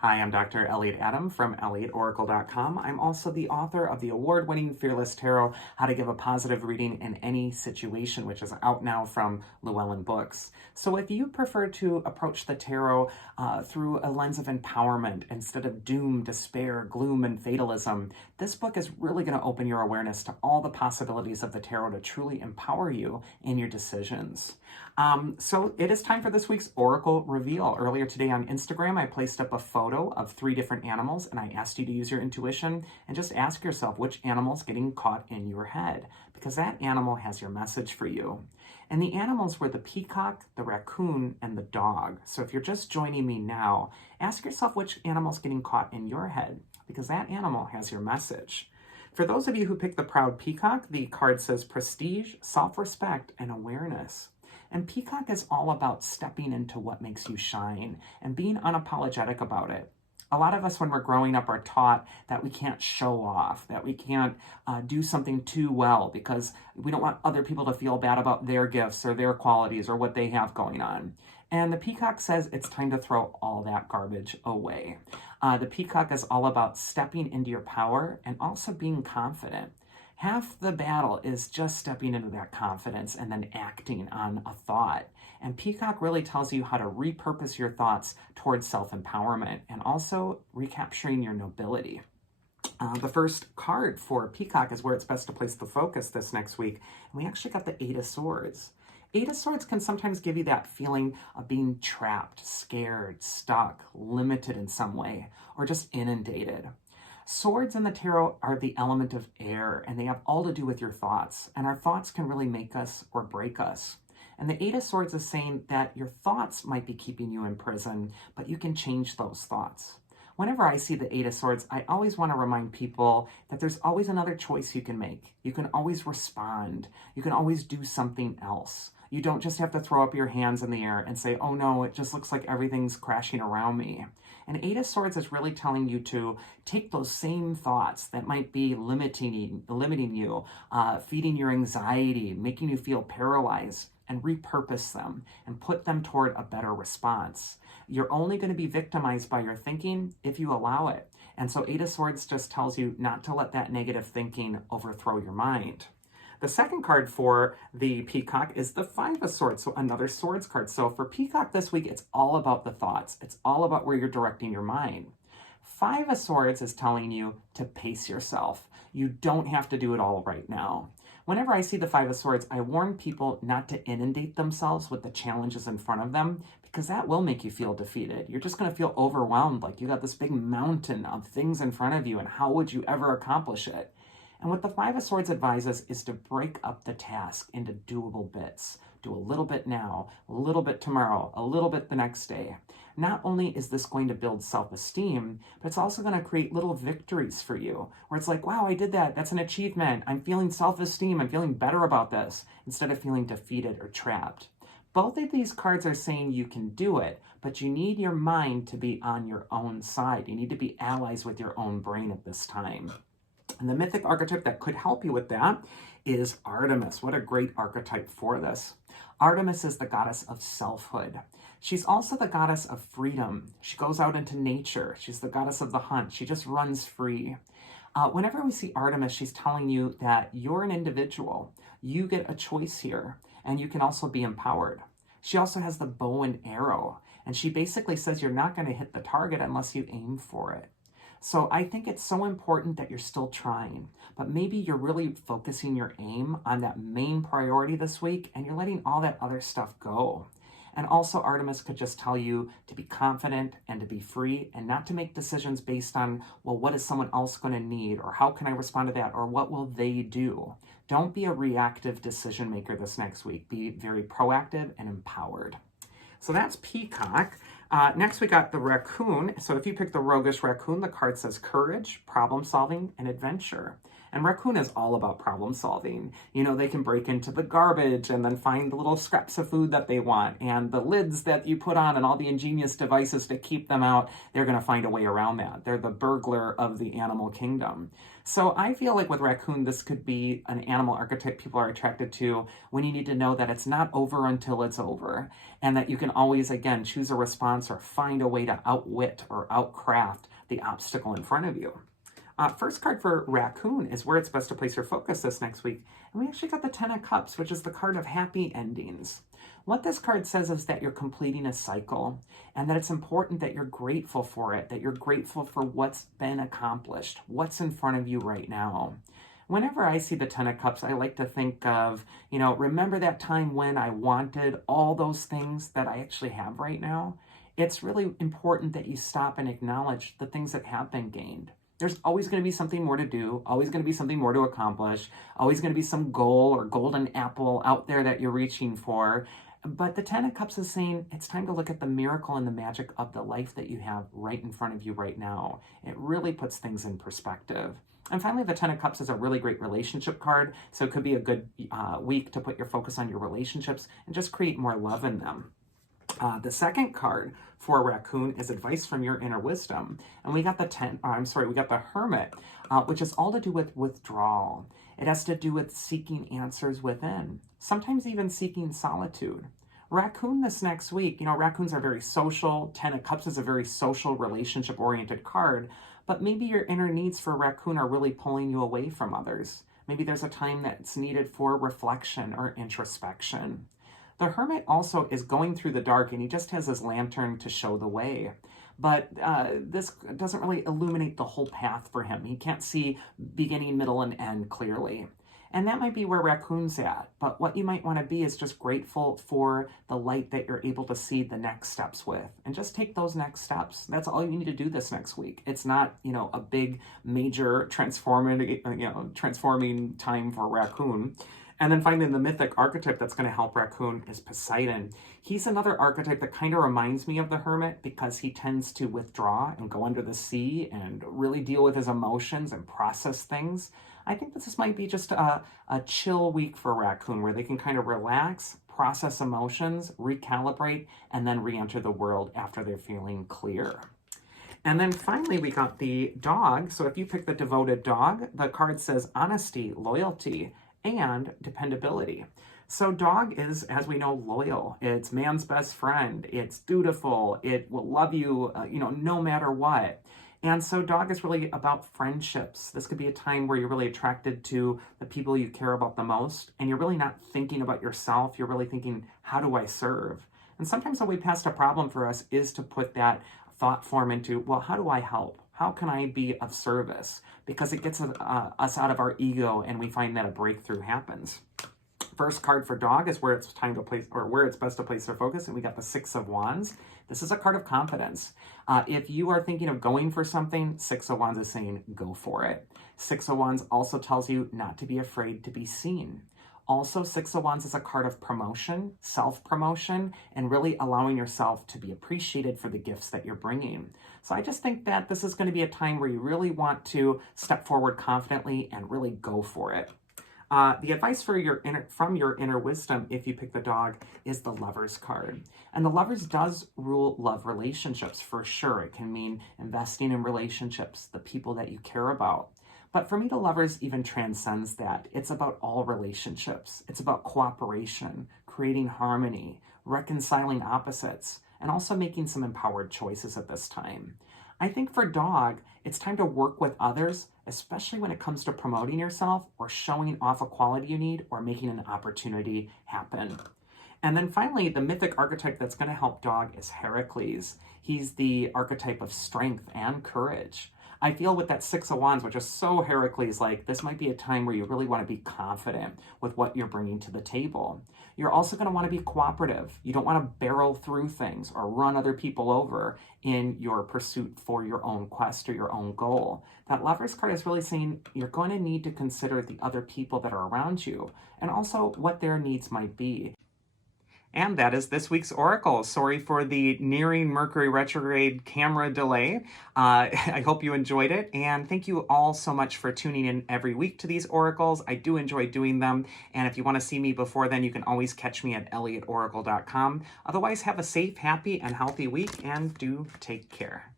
Hi, I'm Dr. Elliot Adam from ElliotOracle.com. I'm also the author of the award-winning Fearless Tarot, How to Give a Positive Reading in Any Situation, which is out now from Llewellyn Books. So if you prefer to approach the tarot through a lens of empowerment instead of doom, despair, gloom, and fatalism, this book is really going to open your awareness to all the possibilities of the tarot to truly empower you in your decisions. So it is time for this week's Oracle Reveal. Earlier today on Instagram, I placed up a photo of 3 different animals, and I asked you to use your intuition and just ask yourself which animal's getting caught in your head, because that animal has your message for you. And the animals were the peacock, the raccoon, and the dog. So if you're just joining me now, ask yourself which animal's getting caught in your head, because that animal has your message. For those of you who picked the proud peacock, the card says prestige, self-respect, and awareness. And Peacock is all about stepping into what makes you shine and being unapologetic about it. A lot of us, when we're growing up, are taught that we can't show off, that we can't do something too well because we don't want other people to feel bad about their gifts or their qualities or what they have going on. And the Peacock says it's time to throw all that garbage away. The Peacock is all about stepping into your power and also being confident. Half the battle is just stepping into that confidence and then acting on a thought. And Peacock really tells you how to repurpose your thoughts towards self-empowerment and also recapturing your nobility. The first card for Peacock is where it's best to place the focus this next week. And we actually got the 8 of Swords. 8 of Swords can sometimes give you that feeling of being trapped, scared, stuck, limited in some way, or just inundated. Swords in the tarot are the element of air, and they have all to do with your thoughts. And our thoughts can really make us or break us. And the 8 of Swords is saying that your thoughts might be keeping you in prison, but you can change those thoughts. Whenever I see the 8 of Swords, I always want to remind people that there's always another choice you can make. You can always respond. You can always do something else. You don't just have to throw up your hands in the air and say, oh no, it just looks like everything's crashing around me. And 8 of Swords is really telling you to take those same thoughts that might be limiting you, feeding your anxiety, making you feel paralyzed, and repurpose them and put them toward a better response. You're only going to be victimized by your thinking if you allow it. And so 8 of Swords just tells you not to let that negative thinking overthrow your mind. The second card for the Peacock is the 5 of Swords, so another Swords card. So for Peacock this week, it's all about the thoughts. It's all about where you're directing your mind. 5 of Swords is telling you to pace yourself. You don't have to do it all right now. Whenever I see the 5 of Swords, I warn people not to inundate themselves with the challenges in front of them, because that will make you feel defeated. You're just going to feel overwhelmed, like you got this big mountain of things in front of you, and how would you ever accomplish it? And what the 5 of Swords advises is to break up the task into doable bits. Do a little bit now, a little bit tomorrow, a little bit the next day. Not only is this going to build self-esteem, but it's also going to create little victories for you, where it's like, wow, I did that. That's an achievement. I'm feeling self-esteem. I'm feeling better about this, instead of feeling defeated or trapped. Both of these cards are saying you can do it, but you need your mind to be on your own side. You need to be allies with your own brain at this time. And the mythic archetype that could help you with that is Artemis. What a great archetype for this. Artemis is the goddess of selfhood. She's also the goddess of freedom. She goes out into nature. She's the goddess of the hunt. She just runs free. Whenever we see Artemis, she's telling you that you're an individual. You get a choice here, and you can also be empowered. She also has the bow and arrow, and she basically says you're not going to hit the target unless you aim for it. So I think it's so important that you're still trying, but maybe you're really focusing your aim on that main priority this week, and you're letting all that other stuff go. And also Artemis could just tell you to be confident and to be free, and not to make decisions based on, well, what is someone else going to need, or how can I respond to that, or what will they do? Don't be a reactive decision maker this next week. Be very proactive and empowered. So that's Peacock. Next we got the Raccoon. So if you pick the roguish Raccoon, the card says courage, problem solving, and adventure. And Raccoon is all about problem solving. You know, they can break into the garbage and then find the little scraps of food that they want, and the lids that you put on and all the ingenious devices to keep them out, they're going to find a way around that. They're the burglar of the animal kingdom. So I feel like with Raccoon, this could be an animal archetype people are attracted to when you need to know that it's not over until it's over, and that you can always, again, choose a response or find a way to outwit or outcraft the obstacle in front of you. First card for Raccoon is where it's best to place your focus this next week. And we actually got the Ten of Cups, which is the card of happy endings. What this card says is that you're completing a cycle, and that it's important that you're grateful for it, that you're grateful for what's been accomplished, what's in front of you right now. Whenever I see the Ten of Cups, I like to think of, you know, remember that time when I wanted all those things that I actually have right now? It's really important that you stop and acknowledge the things that have been gained. There's always going to be something more to do, always going to be something more to accomplish, always going to be some goal or golden apple out there that you're reaching for. But the Ten of Cups is saying it's time to look at the miracle and the magic of the life that you have right in front of you right now. It really puts things in perspective. And finally, the Ten of Cups is a really great relationship card, so it could be a good week to put your focus on your relationships and just create more love in them. The second card for Raccoon is advice from your inner wisdom. And we got the Hermit, which is all to do with withdrawal. It has to do with seeking answers within, sometimes even seeking solitude. Raccoon this next week, you know, Raccoons are very social. Ten of Cups is a very social, relationship-oriented card, but maybe your inner needs for Raccoon are really pulling you away from others. Maybe there's a time that's needed for reflection or introspection. The Hermit also is going through the dark, and he just has his lantern to show the way. But this doesn't really illuminate the whole path for him. He can't see beginning, middle, and end clearly. And that might be where Raccoon's at. But what you might want to be is just grateful for the light that you're able to see the next steps with. And just take those next steps. That's all you need to do this next week. It's not, you know, a big, major transforming time for Raccoon. And then finally, the mythic archetype that's going to help Raccoon is Poseidon. He's another archetype that kind of reminds me of the Hermit because he tends to withdraw and go under the sea and really deal with his emotions and process things. I think that this might be just a chill week for Raccoon where they can kind of relax, process emotions, recalibrate, and then re-enter the world after they're feeling clear. And then finally, we got the dog. So if you pick the devoted dog, the card says honesty, loyalty, and dependability. So dog is, as we know, loyal. It's man's best friend. It's dutiful. It will love you, no matter what. And so dog is really about friendships. This could be a time where you're really attracted to the people you care about the most, and you're really not thinking about yourself. You're really thinking, how do I serve? And sometimes the way past a problem for us is to put that thought form into, well, how do I help? How can I be of service? Because it gets us out of our ego, and we find that a breakthrough happens. First card for dog is where it's time to place, or where it's best to place their focus, and we got the Six of Wands. This is a card of confidence. If you are thinking of going for something, Six of Wands is saying go for it. Six of Wands also tells you not to be afraid to be seen. Also, Six of Wands is a card of promotion, self-promotion, and really allowing yourself to be appreciated for the gifts that you're bringing. So I just think that this is going to be a time where you really want to step forward confidently and really go for it. The advice from your inner wisdom, if you pick the dog, is the Lovers card. And the Lovers does rule love relationships for sure. It can mean investing in relationships, the people that you care about. But for me, the Lovers even transcends that. It's about all relationships. It's about cooperation, creating harmony, reconciling opposites, and also making some empowered choices at this time. I think for dog, it's time to work with others, especially when it comes to promoting yourself or showing off a quality you need or making an opportunity happen. And then finally, the mythic archetype that's going to help dog is Heracles. He's the archetype of strength and courage. I feel with that Six of Wands, which is so Heracles-like, this might be a time where you really want to be confident with what you're bringing to the table. You're also going to want to be cooperative. You don't want to barrel through things or run other people over in your pursuit for your own quest or your own goal. That Lovers card is really saying you're going to need to consider the other people that are around you and also what their needs might be. And that is this week's Oracle. Sorry for the nearing Mercury retrograde camera delay. I hope you enjoyed it, and thank you all so much for tuning in every week to these oracles. I do enjoy doing them, and if you want to see me before then, you can always catch me at elliotoracle.com. Otherwise, have a safe, happy, and healthy week, and do take care.